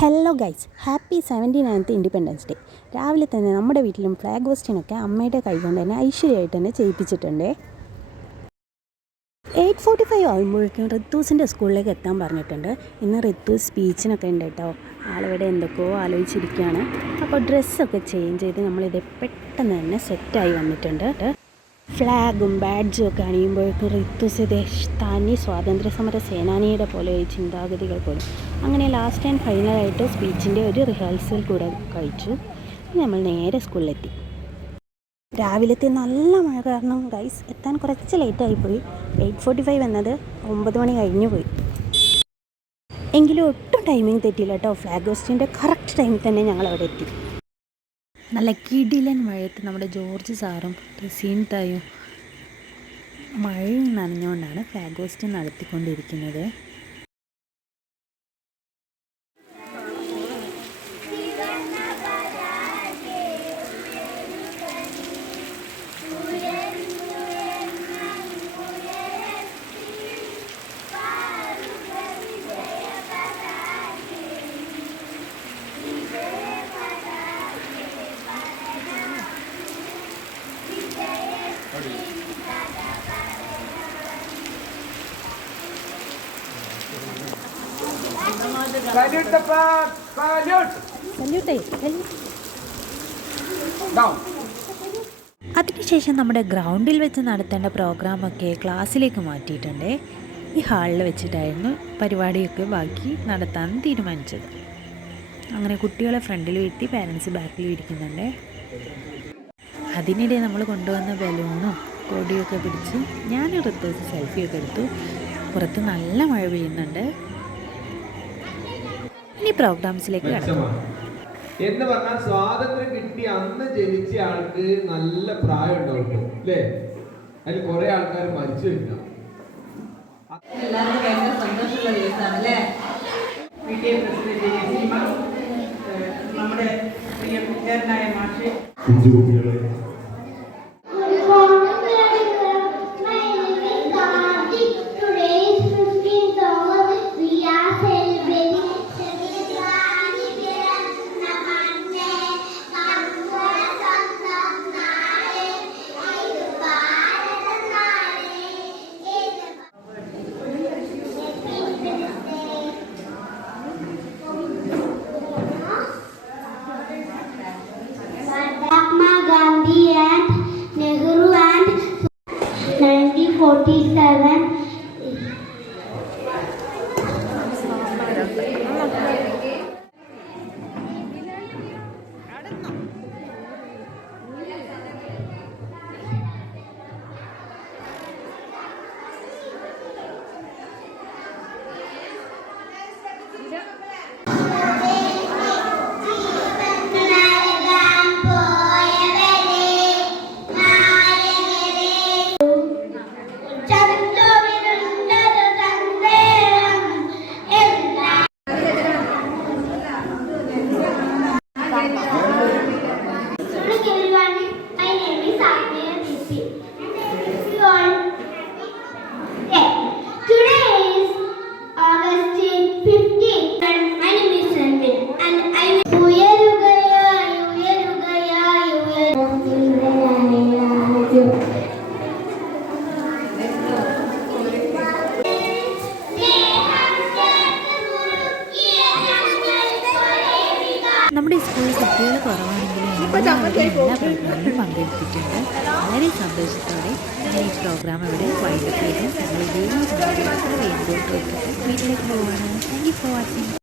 Hello guys, happy 79th independence day. രാവിലെ തന്നെ നമ്മുടെ വീട്ടിലും ഫ്ലാഗ് ഹോസ്റ്റിനൊക്കെ അമ്മയുടെ കൈകൊണ്ട് തന്നെ ഐശ്വര്യമായിട്ട് തന്നെ ചെയ്യിപ്പിച്ചിട്ടുണ്ട്. 8:45 ആകുമ്പോഴേക്കും റിത്തൂസിൻ്റെ സ്കൂളിലേക്ക് എത്താൻ പറഞ്ഞിട്ടുണ്ട്. ഇന്ന് റിത്തൂസ് സ്പീച്ചിനൊക്കെ ഉണ്ട് കേട്ടോ. ആളിവിടെ എന്തൊക്കെയോ ആലോചിച്ചിരിക്കുകയാണ്. അപ്പോൾ ഡ്രസ്സൊക്കെ ചേഞ്ച് ചെയ്ത് നമ്മളിത് പെട്ടെന്ന് തന്നെ സെറ്റായി വന്നിട്ടുണ്ട്. ഫ്ലാഗും ബാഡ്ജും ഒക്കെ അണിയുമ്പോഴേക്കും റിത്തൂസ് തനി സ്വാതന്ത്ര്യ സമര സേനാനിയുടെ പോലെ ചിന്താഗതികൾ പോലും. അങ്ങനെ ലാസ്റ്റ് ആൻഡ് ഫൈനലായിട്ട് സ്പീച്ചിൻ്റെ ഒരു റിഹേഴ്സൽ കൂടെ കഴിച്ചു. നമ്മൾ നേരെ സ്കൂളിലെത്തി. രാവിലത്തെ നല്ല മഴ കാരണം ഗൈസ് എത്താൻ കുറച്ച് ലേറ്റായിപ്പോയി. 8:45 എന്നത് 9 മണി കഴിഞ്ഞു പോയി. എങ്കിലും ഒട്ടും ടൈമിങ് തെറ്റിയില്ല കേട്ടോ. ഫ്ലാഗ് ഹോസ്റ്റിൻ്റെ കറക്റ്റ് ടൈമിൽ തന്നെ ഞങ്ങൾ അവിടെ എത്തി. നല്ല കിടിലൻ മഴയത്ത് നമ്മുടെ ജോർജ് സാറും റസീൻ തായും മഴയും നനഞ്ഞുകൊണ്ടാണ് ഫ്ലാഗ് ഹോസ്റ്റ് നടത്തിക്കൊണ്ടിരിക്കുന്നത്. അതിനുശേഷം നമ്മുടെ ഗ്രൗണ്ടിൽ വെച്ച് നടത്തേണ്ട പ്രോഗ്രാമൊക്കെ ക്ലാസ്സിലേക്ക് മാറ്റിയിട്ടുണ്ട്. ഈ ഹാളിൽ വെച്ചിട്ടായിരുന്നു പരിപാടിയൊക്കെ ബാക്കി നടത്താൻ തീരുമാനിച്ചത്. അങ്ങനെ കുട്ടികളെ ഫ്രണ്ടിൽ ഇരുത്തി പാരൻസ് ബാക്കിൽ ഇരിക്കുന്നുണ്ട്. അതിനിടെ നമ്മൾ കൊണ്ടുവന്ന ബലൂണും കൊടിയൊക്കെ പിടിച്ച് ഞാനൊരു ദിവസം സെൽഫിയൊക്കെ എടുത്തു. പുറത്ത് നല്ല മഴ പെയ്യുന്നുണ്ട്. ഇനി പ്രോഗ്രാംസിലേക്ക് കടക്കും. എന്ന് പറഞ്ഞാൽ സ്വാതന്ത്ര്യം കിട്ടി അന്ന് ജനിച്ച ആൾക്ക് നല്ല പ്രായം ഉണ്ടാവും അല്ലേ? അതിൽ കുറെ ആൾക്കാർ മരിച്ചു കിട്ടാം. എല്ലാവർക്കും ഭയങ്കര സന്തോഷമുള്ള ദിവസമാണ് അല്ലേ? നമ്മുടെ പ്രിയനായ മാഷ് and Nehru and 1947. നമ്മുടെ സ്കൂളിൽ കുട്ടികൾ കുറവാണെങ്കിലും എല്ലാ പ്രോഗ്രാമിലും പങ്കെടുത്തിട്ടുണ്ട്. വളരെ സന്തോഷത്തോടെ ഞങ്ങൾ ഈ പ്രോഗ്രാം ഇവിടെ വൈകിട്ട് ഞങ്ങൾ ഇതേ വീട്ടിലേക്ക് പോവുകയാണ്. Thank you for watching.